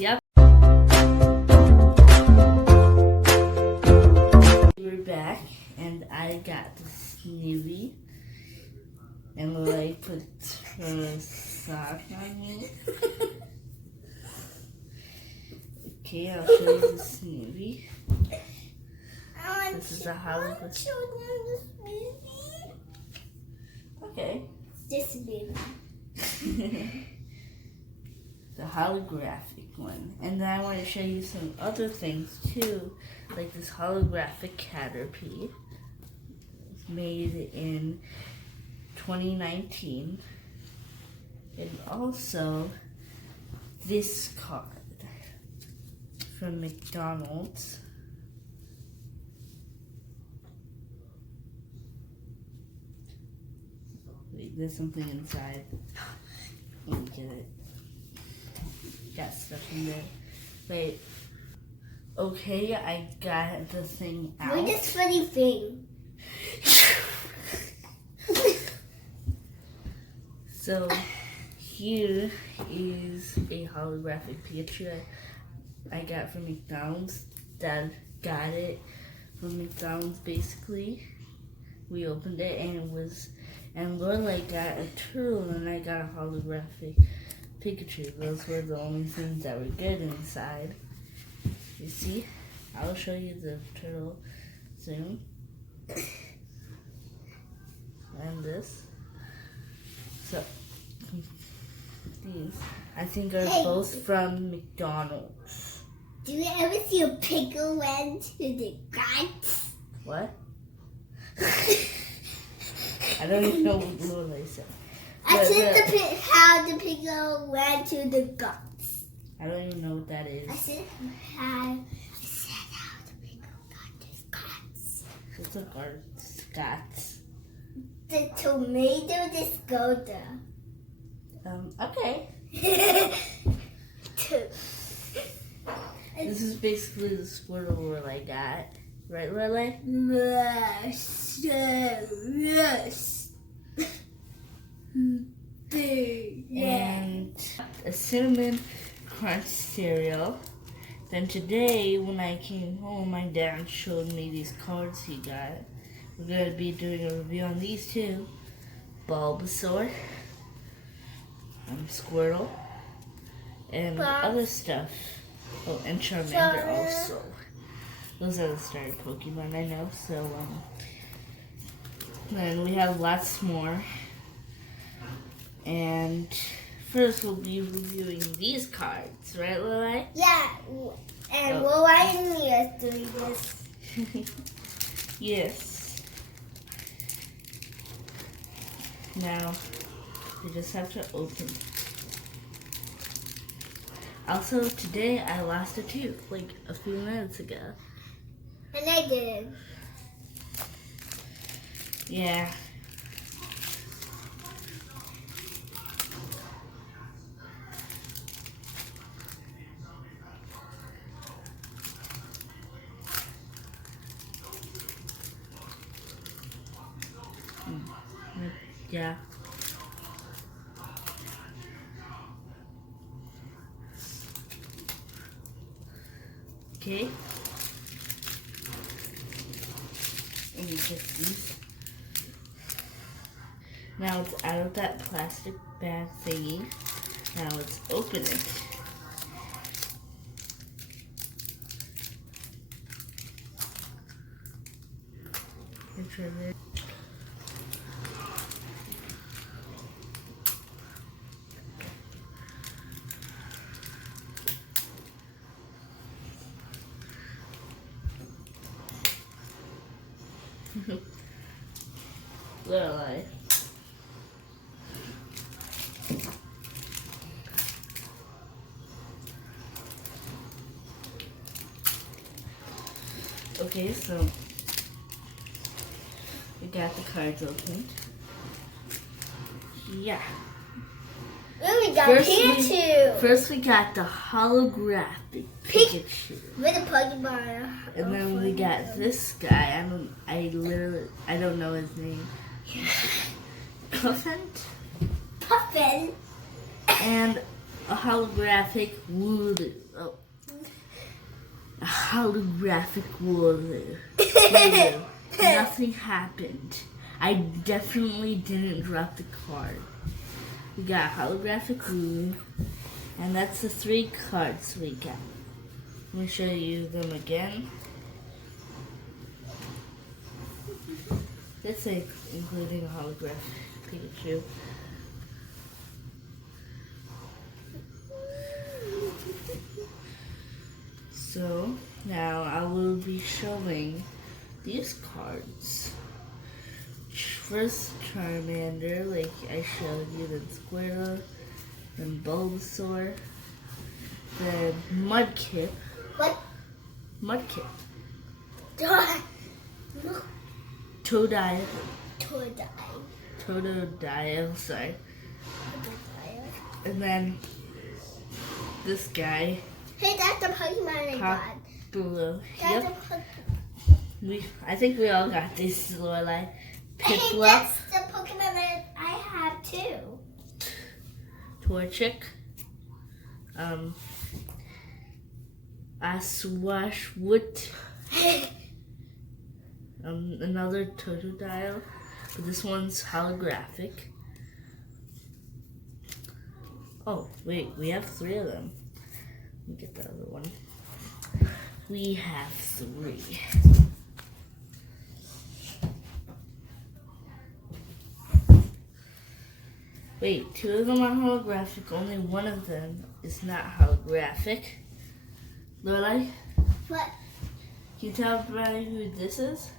Yep. We're back, and I got this newbie, and Lily put her sock on me. Okay, I'll show you this newbie. This is a holographic. Okay. This baby. The holographic one. And then I want to show you some other things too, like this holographic Caterpie. It's made in 2019. And also this card from McDonald's. Wait, there's something inside. Let me get it. Got stuff in there. Wait. Okay, I got the thing out. Look at this funny thing. So, here is a holographic Pikachu I got from McDonald's. Dad got it from McDonald's basically. We opened it and it was, and Lorelai got a turtle and I got a holographic Pikachu. Those were the only things that were good inside. You see? I'll show you the turtle soon. And this. So, these I think are both from McDonald's. Do you ever see a pickle went to the guts? What? I don't even know what Lorelai said. I said how the pickle went to the guts. I don't even know what that is. I said how the pickle got to his guts. What's a guts? The tomato just go there. Okay. This is basically the Squirtle Lorelai got. Right, Lorelai? Yes. And a cinnamon crunch cereal. Then today, when I came home, my dad showed me these cards he got. We're going to be doing a review on these two. Bulbasaur, Squirtle, and other stuff. Oh, and Charmander also. Those are the starter Pokemon, I know. So, then we have lots more. And first we'll be reviewing these cards, right, Lorelai? Yeah, and Lorelai and me are doing this. Yes. Now, we just have to open. Also, today I lost a tooth, like a few minutes ago. And I did. Yeah. Yeah. Okay. Let me get these. Now it's out of that plastic bag thingy. Now let's open it. Picture of it. Lorelai. Okay, so we got the cards opened. Yeah. Ooh, we got Pikachu. First we got the holographic Pikachu. With a Pokemon. And then we got this guy. I don't know his name. Puffin. Puffin. And a holographic Wooloo. Oh. A holographic Wooloo. Nothing happened. I definitely didn't drop the card. We got holographic Wooloo, and that's the 3 cards we got. Let me show you them again. This is including a holographic Pikachu. So now I will be showing these cards. First Charmander, like I showed you, then Squirtle, then Bulbasaur, then Mudkip. What? Mudkip. Look. Totodile. Totodile. Totodile, sorry. Totodile. And then this guy. Hey, that's the Pokemon I got. Blue. That's Yep. a Pokemon. I think we all got this, Lorelai. Hey, Piplup. that's the Pokemon that I have too. Torchic. Aswashwood. Another Totodile, but this one's holographic. Oh, wait, we have 3 of them. Let me get the other one. We have 3. Wait, 2 of them are holographic, only one of them is not holographic. Lorelai, What? can you tell everybody who this is?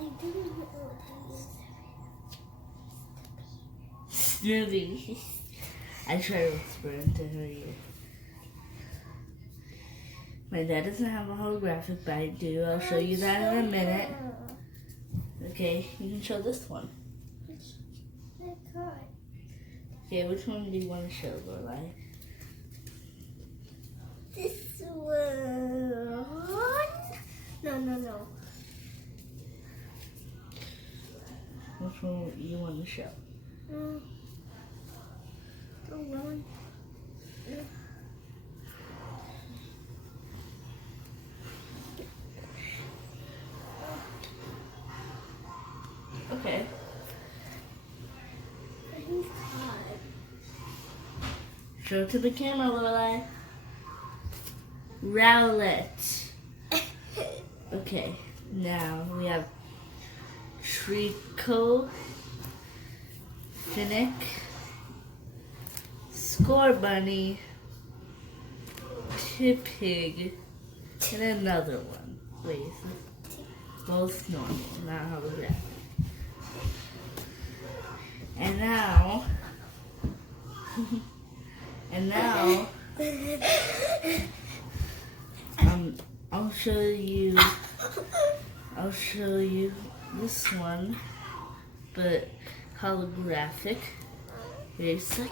I didn't know Snoopy. I try to whisper into her ear. My dad doesn't have a holographic, but I do. I'll show you that in a minute. Okay, you can show this one. Okay, which one do you want to show, Lorelai? This one. No. Which one do you want to show? The one. Okay. Show it to the camera, Lorelai. Rowlet. Okay, now we have Trico, Finnick, Scorbunny, Tipig, and another one. Wait, both normal, not holographic. And now, I'll show you this one, but holographic. Wait a sec.